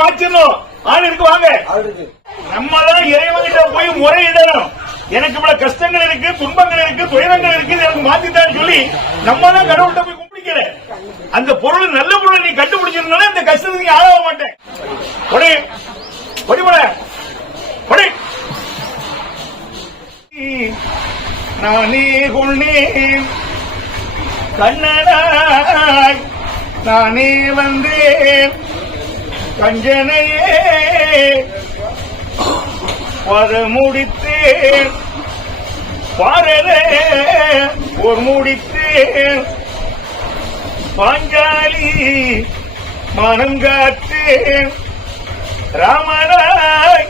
மாற்றணும். ஆள் இருக்கு வாங்க. நம்மதான் இறைவன்கிட்ட போய் முறையிடணும். எனக்கு இவ்வளவு கஷ்டங்கள் இருக்கு, துன்பங்கள் இருக்கு, துயரங்கள் இருக்கு, எனக்கு மாத்திட்டான்னு சொல்லி நம்ம தான் கடவுள்கிட்ட போய் கும்பிடிக்கிற. அந்த பொருள் நல்ல பொருள் நீ கண்டுபிடிச்சிருந்தா இந்த கஷ்டத்துக்கு நீ ஆளாக மாட்டேன். நானே கொண்டேன் கண்ணனாய், நானே வந்தேன் கஞ்சனையே வர முடித்தேன், பாரதே ஒரு முடித்தேன், பாஞ்சாலி மனம் காத்தேன், ராமனாய்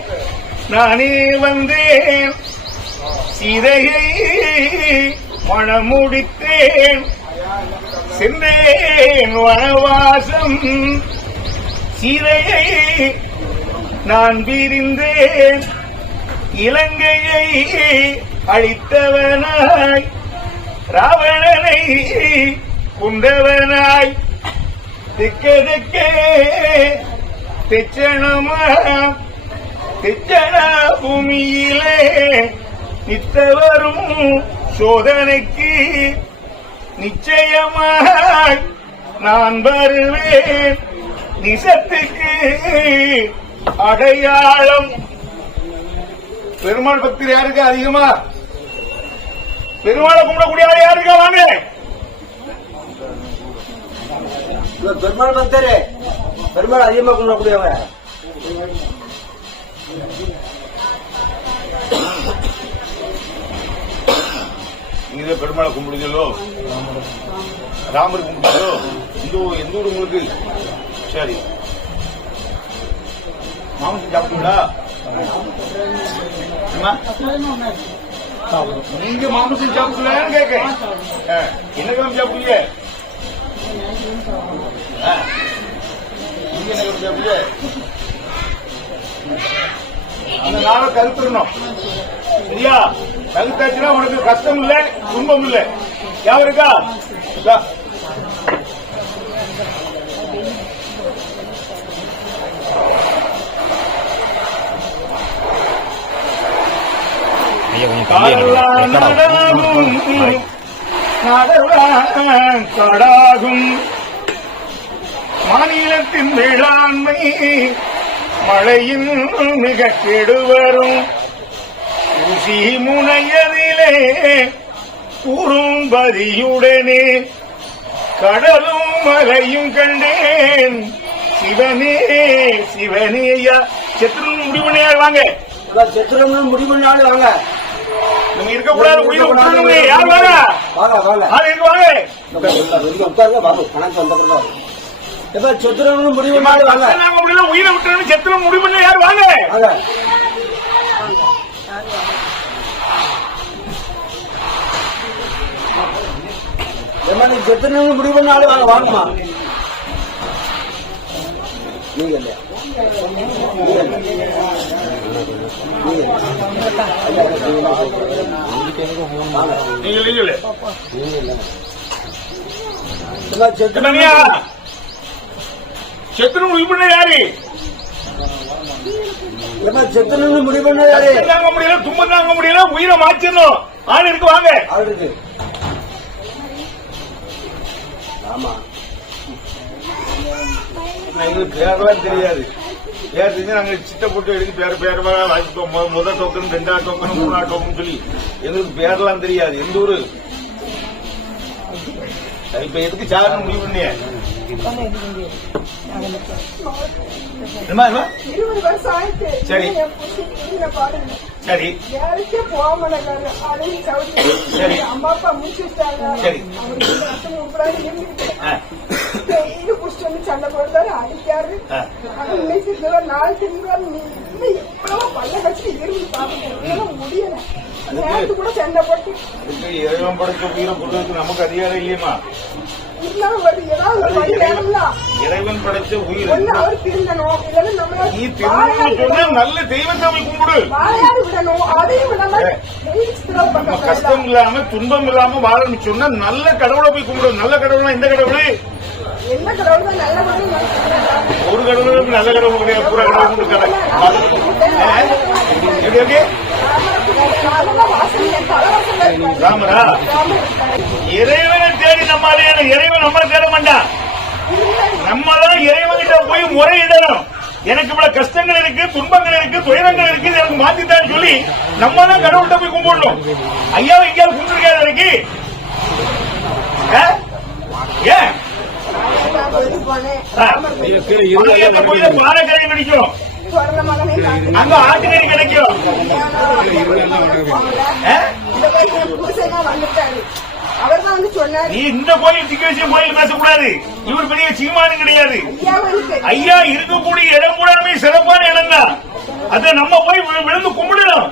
நானே வந்தேன், சீதையை மணமுடித்தேன், சென்றேன் வனவாசம், சீதையை நான் பிரிந்தேன், இலங்கையை அழித்தவனாய், ராவணனை குண்டவனாய், திக்கே தெச்சனமா தெச்சன பூமியிலே நித்தவரும் சோதனைக்கு நிச்சயமாய் நான் வருவேன், நிசத்துக்கு அடையாளம். பெருமாள் பக்தர் யாருக்கு அதிகமா? பெருமாளை கும்பிடக்கூடிய ஆள் யாருக்கா? வாங்க. பெருமாள் பக்தர், பெருமாள் அதிகமா கும்பிடக்கூடியவங்க. நீங்க பெருமாளை கும்பிடுங்களோ, ராமர் கும்பிடுங்களோ, எந்த ஊர் உங்களுக்கு? சரி, மாமசம் சாப்பிட்டீங்களா? நீங்க மாமசம் சாப்பிடலான்னு கேட்க, என்ன கிழமை சாப்பிடுங்க? நீங்க என்ன கிழமை சாப்பிடுங்க? அந்த நாளை கருத்துடணும். சரியா? கருத்தாச்சுன்னா உனக்கு கஷ்டம் இல்ல, துன்பம் இல்ல. யாருக்கா? காடாகும் மாநிலத்தின் வேளாண்மை மழையின் மிக கெடுவரும் ஊசி முனையதிலே குறும்பதியுடனே கடலும் மலையும் கண்டேன், சிவனே சிவனேயா. செத்துரும் முடிவுனையாள் வாங்க. செத்துரும் முடிவுனாள் வாங்க. நீங்க இருக்கக்கூடாது, உயிரை விட்டுருங்க. யார் வாங்க? வாங்க வாங்க. அது இருக்கு வாங்க. உட்காருங்க பாபு, கணக்கு வந்தா எப்ப செத்துரும் முடிவுனாள் வாங்க. நாங்க முடியல, உயிரை விட்டுருங்க. செத்துரும் முடிவுன்னு யார் வாங்க? வாங்க. நீ செத்துரும் முடிவுனாள் வாங்க. வாங்கம்மா. நீங்க இல்லையா? செத்துரும் முடிவு பண்ண யாரு? செத்துரும் முடிவு பண்ண யாரு? தாங்க முடியல, துன்பம் தாங்க முடியல, உயிரை மாற்றிடணும். ஆள் இருக்கு வாங்க. ஆள் இருக்கு. ஆமா, எங்களுக்கு பேரெல்லாம் தெரியாது. பேர் தெரிஞ்சு நாங்க சிட்டை போட்டு எடுத்து பேர் முதல் டோக்கன், ரெண்டாவது டோக்கன், மூணாவது டோக்கன் சொல்லி எங்களுக்கு பேரெல்லாம் தெரியாது. எந்த ஊரு? இப்ப எதுக்கு சார்னு முடிவு பண்ணிய? 20 வருஷம் ஆயிட்டு. சரி சரி சரி. அம்மா அப்பா முடிச்சுட்டாங்க. சரி. இது புடிச்சு வந்து சண்டை போடுறாரு, அடிக்காரு. நாள் தின்றாரு. நீ எவ்வளவு பல்ல வச்சு இருந்து பாத்துக்க முடியல. நேரத்து கூட சண்டை போட்டு இறைவன் படைச்ச உயிரை பொறுத்தவரைக்கும் நமக்கு அதிகாரம் இல்லையமா? இறைவன் படைச்ச உயிர் அவர் திருந்தணும். நீ திருந்தணும், நல்ல தெய்வத்தை கும்பிடு. விடணும், அதையும் விடாம கஷ்டம் இல்லாம துன்பம் இல்லாம வாழணும் சொன்னா நல்ல கடவுளை போய் கும்பிடு. நல்ல கடவுள்னா எந்த கடவுள்? என்ன கடவுள்? நல்ல கடவுள். ஒரு கடவுளும் நல்ல கடவுள் கிடையாது, பூரா கடவுள் இருக்காங்க. எப்படி எப்படி ராமரா இறைவனை தேடி நம்ம இறைவன் நம்மளை தேட மாட்டான். நம்ம தான் இறைவன்கிட்ட போய் முறையிடணும். எனக்கு இவ்வளவு கஷ்டங்கள் இருக்கு, துன்பங்கள் இருக்கு, துயரங்கள் இருக்கு, எனக்கு மாத்தித்தான்னு சொல்லி நம்ம தான் கடவுள்கிட்ட போய் கும்பிடணும். ஐயாவை எங்கேயாவது கும்பிட்டுருக்காது எனக்கு ஏன் கோயில பாலக்கரை கிடைக்கும், அங்க ஆட்டுக்கறி கிடைக்கும். நீ இந்த கோயில் திக்க வச்சு கோயில் பேசக்கூடாது. இவர் பெரிய சீமானும் கிடையாது. ஐயா இருக்கக்கூடிய இடம் கூடாமே சிறப்பான இடம் தான். அதை நம்ம போய் விழுந்து கும்பிடணும்.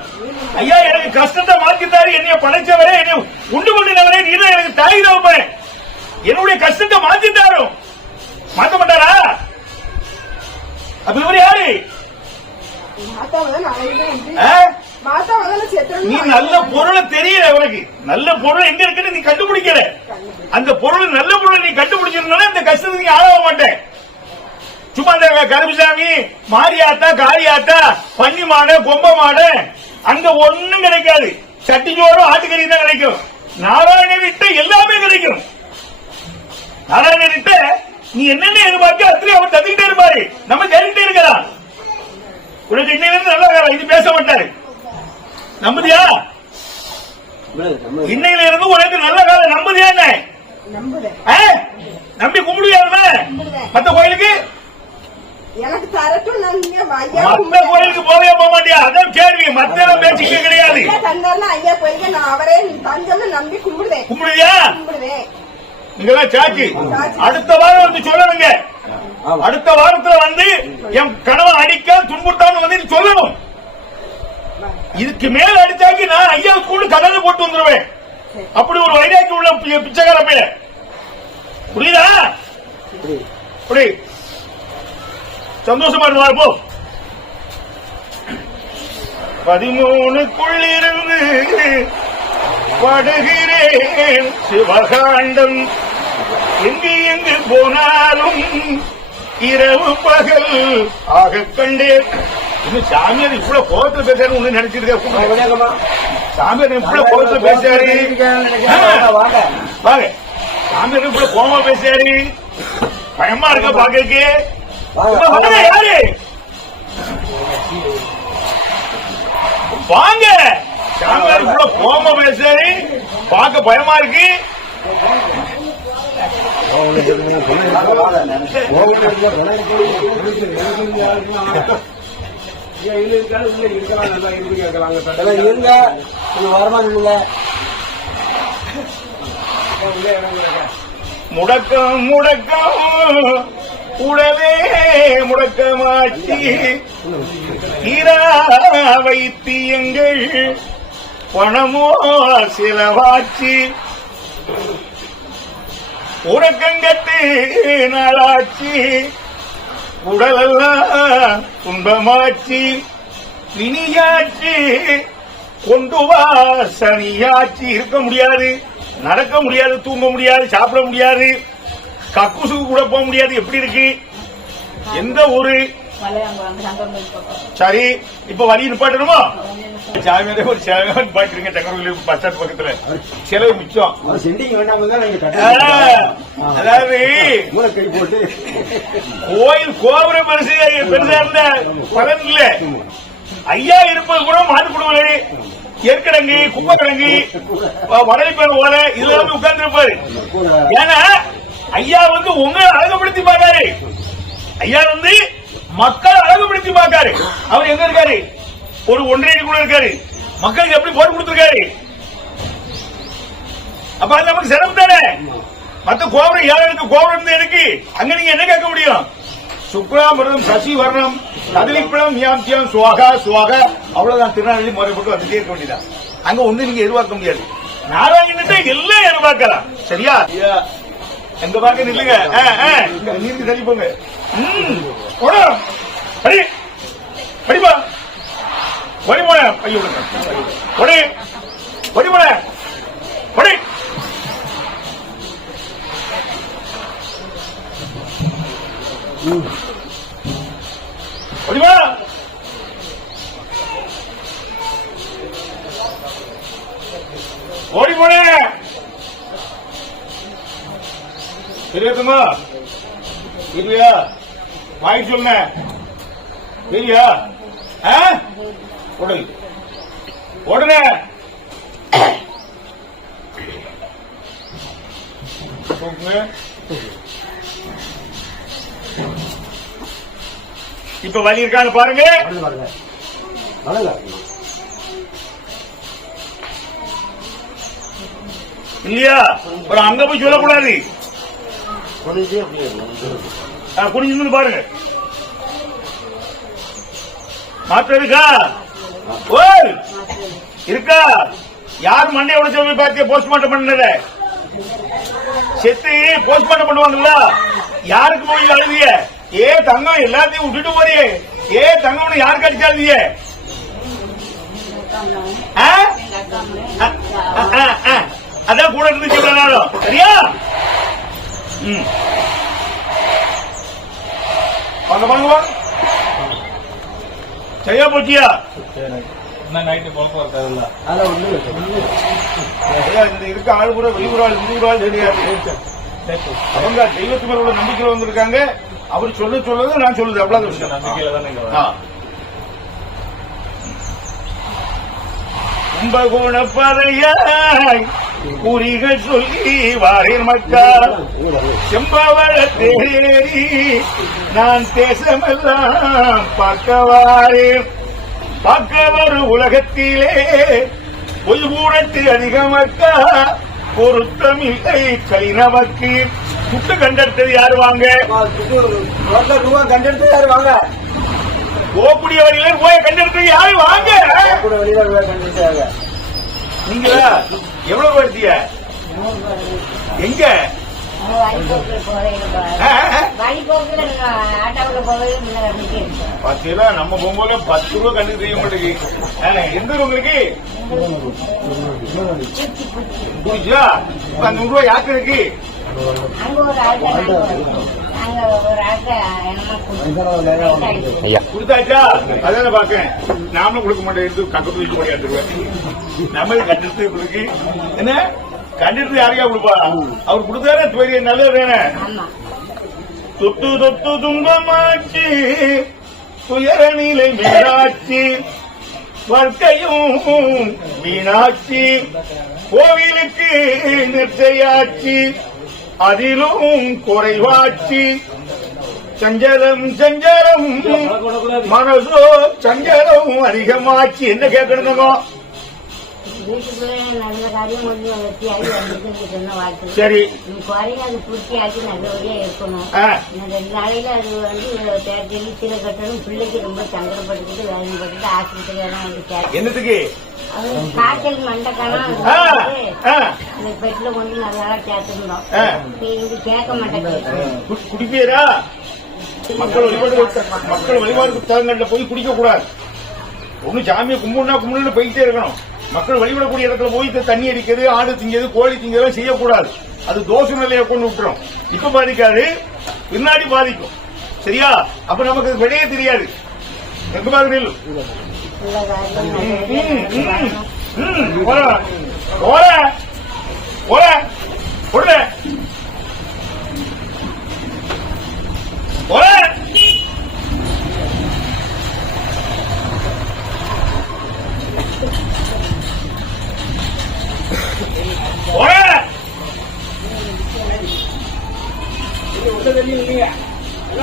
ஐயா எனக்கு கஷ்டத்தை மாத்தித்தாரு, என்னைய படைச்சவரே, என்னை உண்டு பண்ணினவரே, நீ தான் எனக்கு தாய் தகப்பன், என்னுடைய கஷ்டத்தை மாத்தித்தாரும். மாத்த மாட்டாரா? அப்ப இவர் யாரு? நீ நல்ல பொருளை தெரியல, உனக்கு நல்ல பொருள் எங்க இருக்குன்னு நீ கண்டுபிடிக்கல. அந்த பொருள் நல்ல பொருள் நீ கண்டுபிடிச்சிருந்தா இந்த கஷ்டத்துக்கு நீ ஆளாக மாட்டேன். சும்மா அந்த கருப்புசாமி, மாரியாத்தா, காரியாத்தா, பன்னி மாடு, கொம்ப மாடு, அங்க ஒண்ணும் கிடைக்காது. சட்டிச்சோறும் ஆட்டுக்கறி தான் கிடைக்கும். நாராயணன் விட்ட எல்லாமே கிடைக்கும். நாராயணன் விட்ட நீ என்னென்ன எதிர்பார்க்க அத்தனை அவர் தந்துகிட்டே இருப்பாரு. நம்ம கேட்டுட்டே இருக்கலாம். உனக்கு இன்னையிலிருந்து நல்லா இது பேச மாட்டாரு. நம்புதியா? இன்னையில இருந்து உனக்கு நல்ல காலம் நம்புதியா? நம்பி கும்பிடுவியா? மத்த கோயிலுக்கு எனக்கு தரட்டும். மத்த கோயிலுக்கு போவே போக மாட்டியா? அதான் கேள்வி. மத்த பேச்சுக்கே கிடையாது. ஐயா கோயிலுக்கு நான் அவரே தஞ்சம்னு நம்பி கும்பிடுவேன். கும்பிடுவியா? கும்பிடுவேன். நீங்கதான் சாட்சி. அடுத்த வாரம் வந்து சொல்லணுங்க. அடுத்த வாரத்துல வந்து என் கணவன் அடிக்க துன்புறுத்தான்னு வந்து சொல்லணும். இதுக்கு மேல அடிச்சாக்கி நான் ஐயா கூட கதவு போட்டு வந்துருவேன். அப்படி ஒரு வைராக்கி உள்ள பிச்சைக்கார பையன். புரியுதா? புரி சந்தோஷமா இருப்பாரு. போ 13க்குள்ளிருந்து படுகிறேன் சிவகாண்டம், எங்கு எங்கு போனாலும் இரவு பகல் ஆக கண்டேன். இன்னும் சாமியார் இவ்வளவு கோபத்துல பேசாரு ஒண்ணு நினைச்சிட்டு சாமியார் இவ்வளவு கோபத்துல பேசாரு. வாங்க, சாமியார் இவ்வளவு கோபமா பேசாரு. பயமா இருக்க பாக்க. யாரு வாங்க, சாமியார் இவ்வளவு கோபமா பேசாரு. பார்க்க பயமா இருக்கு. முடக்கம் முடக்கம் உடவே முடக்கமாச்சி, தீரா வைத்தியங்கள் பணமோ சிலவாச்சி, உறக்கங்கட்டு நாளாச்சி, உடலெல்லாம் துன்பமாச்சி, வினியாச்சி, கொண்டு வா சனியாச்சி. இருக்க முடியாது, நடக்க முடியாது, தூங்க முடியாது, சாப்பிட முடியாது, கக்கூசுக்கு கூட போக முடியாது. எப்படி இருக்கு? எந்த ஊரு? சரி, இப்ப வழி நிப்பாட்டணுமா? சாமியாரே ஒரு சேவை பாக்கிறீங்க தங்கரோயில் பஸ் ஸ்டாண்ட் பக்கத்துல. செலவு மிச்சம். அதாவது கோயில் கோபுர பெருசா இருந்த பலன் இல்ல. ஐயா இருப்பது கூட மாட்டு குடும்பம், ஏற்கிழங்கு, குப்பக்கிழங்கு, வடலிப்பேர ஓலை இதெல்லாம் உட்கார்ந்து இருப்பாரு. ஏன்னா ஐயா வந்து உங்களை அழகுபடுத்தி பார்க்காரு. ஐயா வந்து மக்கள் அழகுபடுத்தி பார்க்காரு. அவர் எங்க இருக்காரு? ஒரு 1.5 கூட இருக்காரு. மக்களுக்கு எப்படி போட்டு கொடுத்திருக்காரு? அப்ப அது நமக்கு சிறப்பு தானே. மத்த கோபுரம் ஏழு கோபுரம் இருக்கு. அங்க நீங்க என்ன கேட்க முடியும்? சுக்ராமிரதம் சசி வர்ணம் கதலிப்பழம் யாம் சுவாகா சுவாகா, அவ்வளவுதான். திருநாளி முறைப்பட்டு வந்துட்டே இருக்க வேண்டியதான். அங்க ஒண்ணு நீங்க எதிர்பார்க்க முடியாது. நாராயணத்தை எல்லாம் எதிர்பார்க்கலாம். சரியா? எங்க பார்க்க நில்லுங்க. நீருக்கு தள்ளி போங்க. படிப்பா படி போன ஐயோ படி படி போன படி. ஓடிவா. ஓடி போனே தெரியாதுமா இல்லையா வாங்கி சொல்லுங்க சரியா உடல் உடனே இப்ப வலி இருக்கான்னு பாருங்க. இல்லையா ஒரு அங்க போய் சொல்லக்கூடாது. குடிஞ்சு பாருங்க மாற்றம் இருக்கா இருக்கா? யார் மண்டைய உடைச்ச போய் பார்த்தியா போஸ்ட்மார்ட்டம் பண்ணத செத்து போஸ்ட்மார்ட்டம் பண்ணுவாங்கல்ல யாருக்கு போய் அழுதிய? ஏ தங்கம் எல்லாத்தையும் விட்டுட்டு போறியே ஏ தங்கம் யாருக்கு அடிச்சாதீங்க? அதான் கூட இருந்துச்சு இவ்வளவு நேரம் சரியா? வாங்க வாங்க வாங்க சரியா போச்சியா? நைட்டு போக்குவரத்து இருக்க ஆள் கூட வெளியூரால் உள்ளூரால் தெரியாது. அவங்க தெய்வத்து மேல உள்ள நம்பிக்கையில வந்திருக்காங்க. அவர் சொல்லுறது நான் சொல்லுது அவ்வளவு விஷயம். நம்பிக்கையில தான் கும்பகோணப்பதையாய் குறிகள் சொல்லி வாரின் மக்கள் செம்பவள தேடி நான் தேசமெல்லாம் பார்க்கவாரேன். பார்க்கவர் உலகத்திலே பொய்கூடத்து அதிகமக்கா பொருத்தமில்லை கை நமக்கு. சுட்டு கண்டெடுத்தது யாரு வாங்க? கண்டெடுத்து யாரு வாங்க? போகக்கூடிய வழியில போய் கண்டெடுத்தது யாரு வாங்க? நீங்களா எவ்வளவு எடுத்தீங்க? எங்க பாத்தீங்களா நம்ம போகும்போது 10 ரூபாய் கண்டு செய்ய மாட்டேங்குது. எந்த உங்களுக்கு புரிஞ்சா? 100 ரூபாய் யாருக்கு இருக்கு? கொடுத்தாச்சா? அதான் பாக்கேன். நாமளும் கொடுக்க மாட்டேன். எடுத்து கக்கத்து வச்சு போய் எடுத்துருவேன். நம்ம கண்டெடுத்து கொடுக்கு என்ன கண்டெடுத்து யாரையா கொடுப்பா? அவர் கொடுத்தாரு பெரிய நல்லது தானே. தொட்டு தொட்டு துன்பமாச்சு துயர நிலை மீனாட்சி வாழ்க்கையும் மீனாட்சி கோவிலுக்கு நிச்சயாட்சி அதிலும் குறைவாட்சி சஞ்சலம் சஞ்சலம் மனசோ சஞ்சலம் அதிகமாச்சு. என்ன கேட்கணுமோ நல்ல காரியம் கொஞ்சம் வெற்றியாகி வந்து சொன்ன வாழ்க்கை சரி குறைய அது பூர்த்தியாக்கி நல்லபடியா இருக்கணும். 2 நாளையில அது வந்து தெளிச்சில கட்டணும். பிள்ளைக்கு ரொம்ப சங்கடப்பட்டுக்கிட்டு வேதனைப்பட்டு ஆஸ்பத்திரி வந்து என்னத்துக்கு அவரு காய்ச்சல் மண்டக்கான அந்த பெட்ல கொண்டு நல்லா சேர்த்துருந்தோம். இங்க கேட்க மாட்டேங்குது. குடிப்பீரா? மக்கள் வழிபாடு தலங்கள்ல போய் குடிக்க கூடாது. ஒண்ணு சாமியை கும்பிடுனா போயிட்டே இருக்கணும். மக்கள் வழிபடக்கூடிய இடத்துல போய் தண்ணி அடிக்கிறது ஆடு திங்கிறது கோழி திங்கிறது செய்யக்கூடாது. அது தோஷ நிலையை கொண்டு விட்டுரும். இப்ப பாதிக்காது பின்னாடி பாதிக்கும். சரியா? அப்ப நமக்கு வெளியே தெரியாது. எங்க பாக்குறீங்க?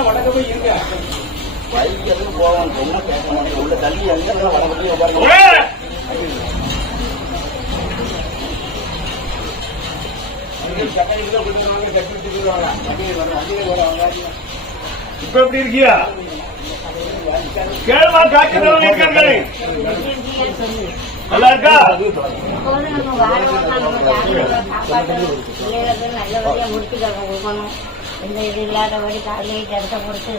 வடக்க போய் இருங்க போவாங்க. என்ன பேச மாட்டேங்க. உள்ள தள்ளி எங்க வடக்க பாருங்க. இப்ப எப்படி இருக்கியா? கேள்வா காட்சி இருக்கிறீர்கள் நல்லா இருக்கா? நல்லபடியா முடிச்சு கொடுக்கணும். இந்த இது இல்லாதபடி காலையை இடத்த கொடுத்து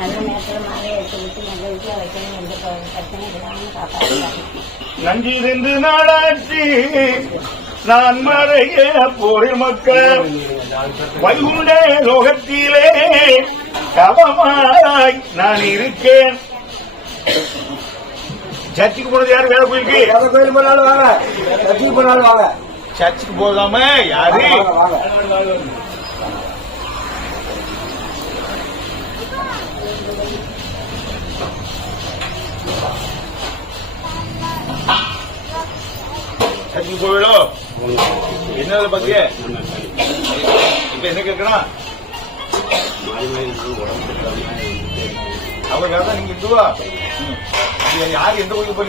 நல்ல நேரத்தில் மாலையை எடுத்து விட்டு நல்ல வீட்டில் வைக்கணும். எந்த பிரச்சனை இல்லாமல் காப்பாற்ற நன்றி 2 நாளாச்சு நான் மறைய போரில் மக்கள் வைகுண்ட லோகத்திலே கவமாய் நான் இருக்கேன். சர்ச்சுக்கு போனது யாரு? வேற கோயிலுக்கு. எந்த கோயில் போனாலும் வாங்க, சர்ச்சுக்கு போனாலும் வாங்க. சர்ச்சுக்கு போகாம யாரு? வாங்க, வாங்க. சர்ச்சுக்கு போவீங்களோ? என்ன பத்தி இப்ப என்ன கேட்கணும்? அவங்க நீங்க இந்துவா? யாரு எந்த கோயிலுக்கு போறீங்க?